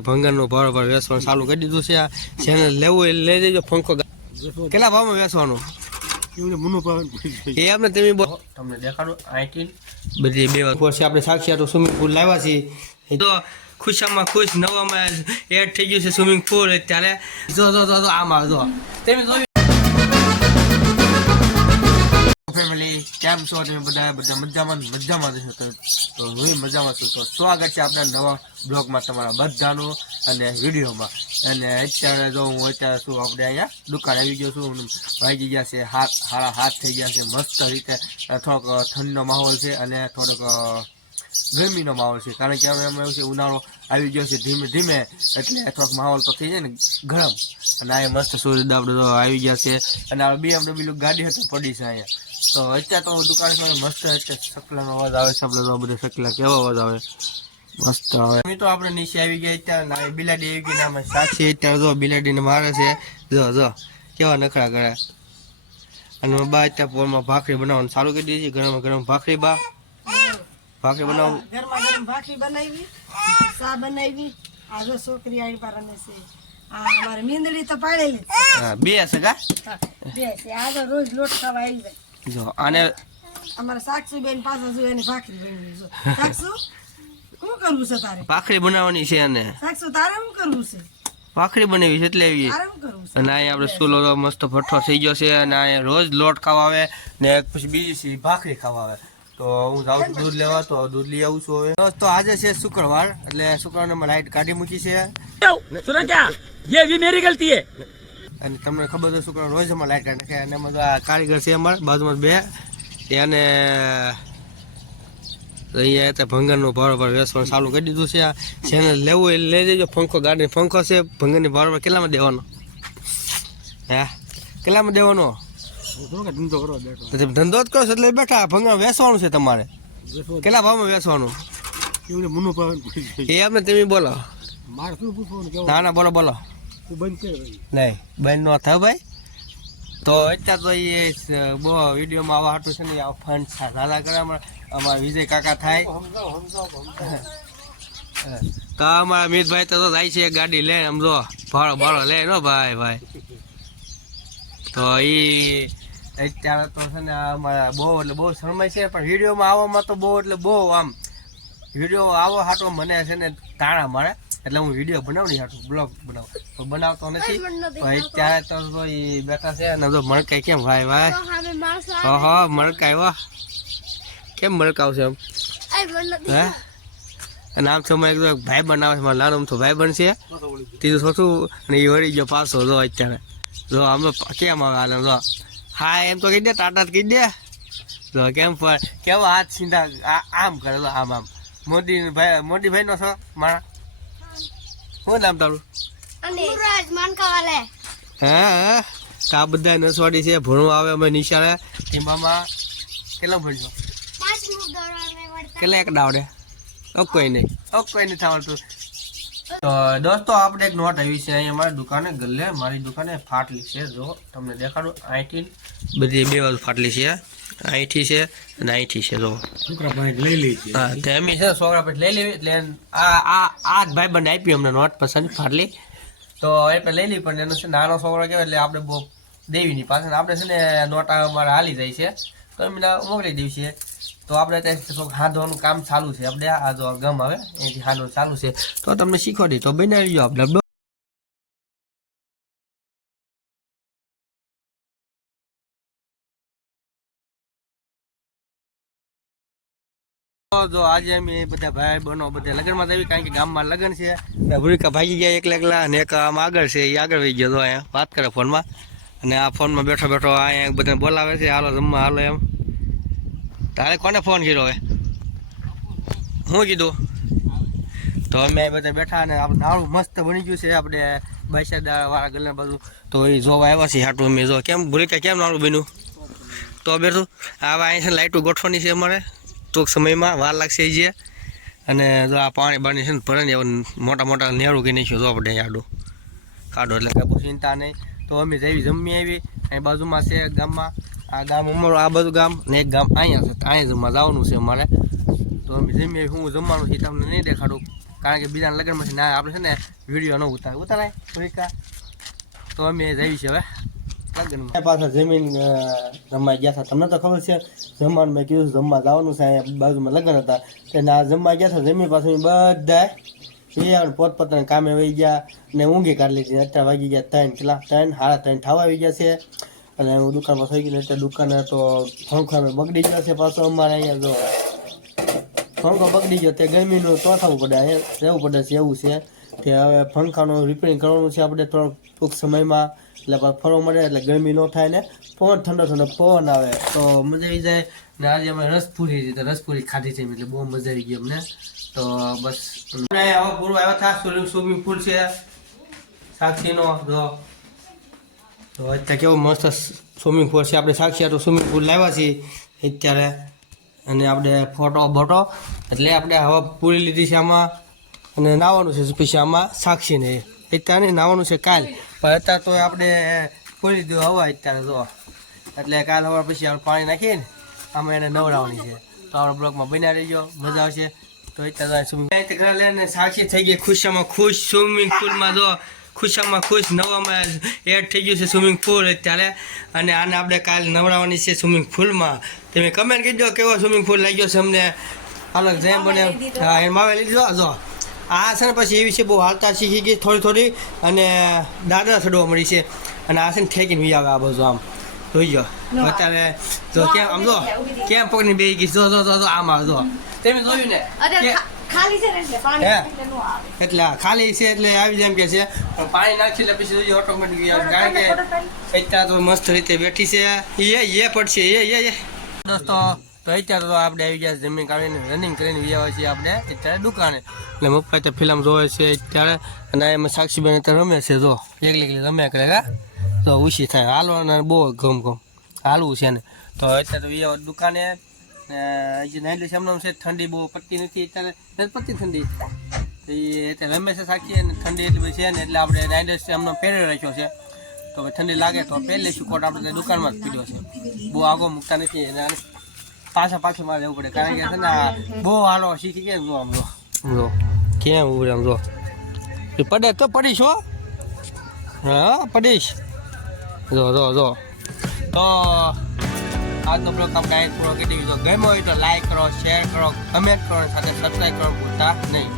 ભંગારનું ભાવ વેચવાનું ચાલુ કરી દીધું છે જેને લેવું એ લઈ જજો પંખો કેટલા ભાવમાં વેચવાનું? એ આપણે તમે બો- તમને દેખાડો આઈટી બધી બે વાર છે આપણે સાક્ષી સ્વિમિંગ પુલ લાવ્યા છીએ. તો ખુશામાં ખુશ નવામાં એડ થઈ ગયું છે સ્વિમિંગ પુલ ત્યારે જો જો જો જો આમાં જો. તમે કેમ છો તમે બધા બધા મજામાં મજામાં જશો તો તો હું મજામાં છું. તો સ્વાગત છે આપણા નવા બ્લોગમાં તમારા બધાનું અને વિડીયોમાં. અને અત્યારે જો હું અત્યારે શું આપણે અહીંયા દુકાન આવી ગયો છું. ભાગી ગયા છે, હાથ હારા હાથ થઈ ગયા છે. મસ્ત રીતે થોડોક ઠંડનો માહોલ છે અને થોડોક ગરમીનો માહોલ છે. કારણ કે હવે એમાં એવું છે, ઉનાળો આવી ગયો છે ધીમે ધીમે. એટલે થોડોક માહોલ તો થઈ જાય ને ગરમ. અને આ મસ્ત સૂર્ય દાબડો આવી ગયા છે. અને આ બીએમડબલ્યુ ગાડી હતી, પડી છે અહીંયા. તો અત્યારે તો દુકાન સામે મસ્ત અત્યારે સકલાનો અવાજ આવે છે, આપણે બધા સકલા કેવો અવાજ આવે. મસ્ત આવે. તો આપણે નીચે આવી ગયા અત્યારે બિલાડી આવી ગઈ નામે સાક્ષી અત્યારે જો બિલાડીને મારે છે. જો જો, કેવા નખરા કરે. અને બા, અત્યારે પોરમાં ભાખરી બનાવવાનું ચાલુ કરી દીધી ગરમ ગરમ ભાખરી બા. ભાખરી બનાવું? ગરમા ગરમ ભાખરી બનાવી સા બનાવી. આ જો છોકરી આવી પારને છે આ અમારે મીંદડી તો પાડેલી હા બે હશે કા? બે છે આ તો રોજ લોટ ખાવા આવી જાય. જો આને અમારે સાક્ષી બેન પાસે જો એની ભાખરી બની જો. સાક્ષુ શું કરવું છે તારે? ભાખરી બનાવવાની છે અને સાક્ષુ તારે શું કરવું છે? ભાખરી બનાવી છે એટલે આવી. અને અહીંયા આપણે સ્કૂલો તો મસ્ત ભઠ્ઠો થઈ ગયો છે અને અહીંયા રોજ લોટ ખાવા આવે ને પછી બીજી છે ભાખરી ખાવા આવે. તો હું જાઉં છું દૂધ લેવા તો દૂધ લઈ આવું છું હવે. દોસ્તો આજે છે શુક્રવાર એટલે શુક્રવારને મેં લાઈટ કાઢી મૂકી છે. સુરજા યે વી મેરી ગલતી હે. અને તમને ખબર છે શુક્રવાર રોજ અમારે લાઈટ કાઢે છે. અને અમારા કારીગર છે અમારા બાજુમાં બે. એને અહીંયા તો ભંગનનો બરોબર વેસવાનું ચાલુ કરી દીધું છે. જેને લેવું એ લઈ જજો. પંખો ગાડીનો પંખો છે. ભંગરની બરોબર કેટલામાં દેવાનો. હે? કેટલામાં દેવાનો? ધંધો કરો બેઠો ધંધો જ કરો છો એટલે બેઠા ભંગા વેચવાનું છે તમારે. કેટલા ભાવમાં વેચવાનું? એમને મુનો પાવન એ આપણે તમે બોલો. મારે શું પૂછવાનું ના ના બોલો બોલો. તું બંધ કર નહીં બંધ નો થાય ભાઈ. તો અત્યારે તો એ બહુ વિડીયોમાં આવા હાટું છે ને આ ફંડ ઝાલા કરે અમારા વિજય કાકા થાય. તો અમારા મિતભાઈ તો જાય છે ગાડી લે આમ જો ભાડો ભાડો લે નો ભાઈ ભાઈ. તો ઈ અત્યારે તો છે ને આ અમારા બહુ એટલે બહુ શરમાય છે પણ વિડીયોમાં આવવામાં તો બહુ એટલે બહુ આમ વીડિયો આવો હાટો મને છે ને તાણા મારે. એટલે હું વીડિયો બનાવની હાટું બ્લોગ બનાવું. તો બનાવતો નથી. પણ અત્યારે તો એ બેઠા છે અને જો મણકાઈ કેમ ભાઈ ભાઈ હા મણકાઈ વાહ કેમ મણકાવશે એમ? હે? અને આમ છો એક ભાઈ બનાવે છે મારા નાનો તો ભાઈ બનશે ત્રીજું છોટું અને એ વળી ગયો પાછો જો અત્યારે. જો આમ કેમ આવે હાલે જો? હા એમ તો કહી દે ટાટા કહી દે. તો કેમ કેવો હાથ સીધા આ- આમ કરેલો આમ આમ. મોદી ભાઈ મોદી ભાઈ નો છો મારા શું નામ તારું? હા હા. આ બધા નસવાડી છે ભણવા આવે અમે નિશાળે. એમાં કેટલો ભણજો કેટલા એક દાવડે? ઓકે કોઈ નહીં. ઓ કોઈ થવાનું તો દોસ્તો આપણે એક નોટ આવી છે. અહીંયા મારી દુકાને ગલ્લે મારી દુકાને ફાટલી છે. જો તમને દેખાડું આઈટી બધી બે બાજુ ફાટલી છે આઈથી છે અને અહીંથી છે જો છોકરા પાસે લઈ લઈ છે હા તો એમ છે છોકરા પછી લઈ લેવી એટલે આ આ આ જ ભાઈ બંધ આપી અમને નોટ પસંદ ફાટલી. તો એ પણ લઈ લીધી પણ એનો છે નાનો છોકરો કહેવાય એટલે આપણે બહુ દેવીની પાસે આપણે છે ને નોટ અમારે હાલી જાય છે. તો એમને મોકલી દેવી છે તો આપણે ત્યાં હાંધવાનું કામ ચાલુ છે. આપણે આ જો ગમ આવે એથી હાંધવાનું ચાલુ છે. તો તમને શીખવાડી તો બનાવી જો આપણે. જો આજે અમે બધા ભાઈ બનો બધા લગ્નમાં જ આવી કારણ કે ગામમાં લગ્ન છે. ભૂરિકા ભાગી ગયા એકલા એકલા અને એક આમ આગળ છે એ આગળ વહી ગયો તો અહીંયા વાત કરે ફોનમાં. અને આ ફોનમાં બેઠો બેઠો અહીંયા બધાને બોલાવે છે, હાલો જમવા, હાલો એમ. તારે કોને ફોન કર્યો હવે? શું કીધું? તો અમે બધા બેઠા અને આપણે નાળું મસ્ત બની ગયું છે, આપણે બાઈસા વાળા ગલ્લા બાજુ તો એ જોવા આવ્યા છે હાટું અમે. જો કેમ, ભૂરિકા કેમ નાળું બન્યું? તો બેઠું. આવા અહીંયા લાઇટો ગોઠવાની છે અમારે. ટૂંક સમયમાં વાર લાગશે જે. અને જો આ પાણી બાણી છે ને ભરે ને એવું મોટા મોટા નેરું કરી નાખ્યું જો આપણે આડું. કાઢો એટલે કાંઈ ચિંતા નહીં. તો અમે જઈ જમી આવી, અહીં બાજુમાં છે ગામમાં. આ ગામ અમારું, આ બધું ગામ ને એક ગામ અહીંયા છે. અહીંયા જમવા જવાનું છે અમારે. તો અમે જમી આવી, હું જમવાનું છે તમને નહીં દેખાડું. કારણ કે બીજાના લગ્નમાંથી ના આપણે છે ને વીડિયો ન ઉતારે. ઉતારાય, તો અમે જઈએ છીએ હવે. લગ્નમાં પાછા જમીન રમવા ગયા હતા. તમને તો ખબર છે, જમવાનું મેં કીધું જમવા જવાનું છે, અહીંયા બાજુમાં લગ્ન હતા. એટલે આ જમવા ગયા હતા જમીન પાસે બધા એ પોતપોતાના કામે વહી ગયા ને ઊંઘી કાઢી લીધી. અત્યારે વાગી ગયા ત્રણ કેટલા ત્રણ, સાડા ત્રણ થવા આવી ગયા છે. અને હું દુકાનમાં થઈ ગયું એટલે દુકાને તો ફંખો અમે બગડી ગયો છે પાછો અમારે અહીંયા જો. ફંખો બગડી ગયો, તે ગરમીનું તો થવું પડે, અહીંયા રહેવું પડે છે, એવું છે. કે હવે ફંખાનું રિપેરિંગ કરવાનું છે આપણે થોડોક ટૂંક સમયમાં. એટલે ફરવા મળે એટલે ગરમી ન થાય ને પવન, ઠંડો ઠંડો પવન આવે. તો મજા આવી જાય. ને આજે અમે રસપુરી હતી રસપુરી ખાધી છે એટલે બહુ મજા આવી ગઈ અમને. તો બસ. હવે પૂરું આવ્યા સ્વિમિંગ સ્વિમિંગ પુલ છે. સાક્ષીનો, જો. તો અત્યારે કેવો મસ્ત સ્વિમિંગ પુલ છે. આપણે સાક્ષી તો સ્વિમિંગ પુલ લાવ્યા છીએ અત્યારે. અને આપણે ફોટો, બોટો. એટલે આપણે હવા પૂરી લીધી છે આમાં. અને નાવાનું છે પછી આમાં સાક્ષીને. અત્યારે નાવાનું છે કાલ. પણ અત્યારે તો આપણે ખોલી લીધું હવા અત્યારે જો એટલે કાલ હવા પછી આપણે પાણી નાખીને અમે એને નવડાવવાની છે. તો આપણે બ્લોકમાં બન્યા રહીજો, મજા આવશે. તો અત્યારે સ્વિમિંગ ઘરે લઈને સાક્ષી થઈ ગઈ, ખુશામાં ખુશ સ્વિમિંગ પુલમાં જો, ખુશામાં ખુશ, નવામાં એડ થઈ ગયું છે સ્વિમિંગ પુલ અત્યારે. અને આને આપણે કાલે નવડાવવાની છે સ્વિમિંગ પુલમાં તમે કમેન્ટ કીધો કેવો સ્વિમિંગ પુલ લાગ્યો છે અમને? અલગ જેમ બને હા એ માવે લીધો જો. આ છે ને પછી એવી છે બહુ હાલતા શીખી ગઈ થોડી થોડી અને દાદા ચડવા મળી છે. અને આ છે ને ઠેકીને વી આવે આ બધું આમ. જોઈ ગયો અત્યારે જો કેમ આમ જો કેમ પગની બે ગઈ જો જો જો જો આમ આવે જો. તમે જોયું ને? ખાલી છે એટલે આવે. એટલે આ ખાલી છે એટલે આવી જાય એમ કે છે. પણ પાણી નાખી એટલે પછી ઓટોમેટિક કારણ કે અત્યારે તો મસ્ત રીતે બેઠી છે. એ એ પડશે એ એ એ. દોસ્તો તો અત્યારે તો આપણે આવી ગયા જમીન કાઢીને રનિંગ કરીને ગયા છીએ આપણે અત્યારે દુકાને. એટલે મપ્પા તે ફિલ્મ જોવે છે અત્યારે. અને એમાં સાક્ષીબેન અત્યારે રમે છે, જો. એકલી એકલી રમ્યા કરે કા તો ઉછી થાય. હાલવાના બહુ ગમ ગમ. હાલવું છે ને તો અત્યારે તો દુકાને હજી નાઈલું છે એમનામ છે, ઠંડી બહુ પડતી નથી અત્યારે. પડતી ઠંડી? એ અત્યારે રમે છે સાક્ષી અને ઠંડી એટલી બધી છે ને, એટલે આપણે નાઈડસ એમનો પહેરી રાખ્યો છે. તો ઠંડી લાગે તો પહેરી લઈશું. કોટ આપણે દુકાનમાં જ પીધો છે. બહુ આગો મૂકતા નથી અને પાછા પાછું મારે જવું પડે. કારણ કે છે ને બહુ હાલો શીખી ગયા જો આમ જો. કેમ ઉભરે આમ જો? પડે તો પડીશ હો. હા, પડીશ. જો જો જો. તો આજનો બ્લોગ આપણે કાંઈ પૂરો કેટલી ગમ્યો હોય તો લાઈક કરો શેર કરો કમેન્ટ કરો સાથે સબસ્ક્રાઈબ કરો ભૂલતા નહીં.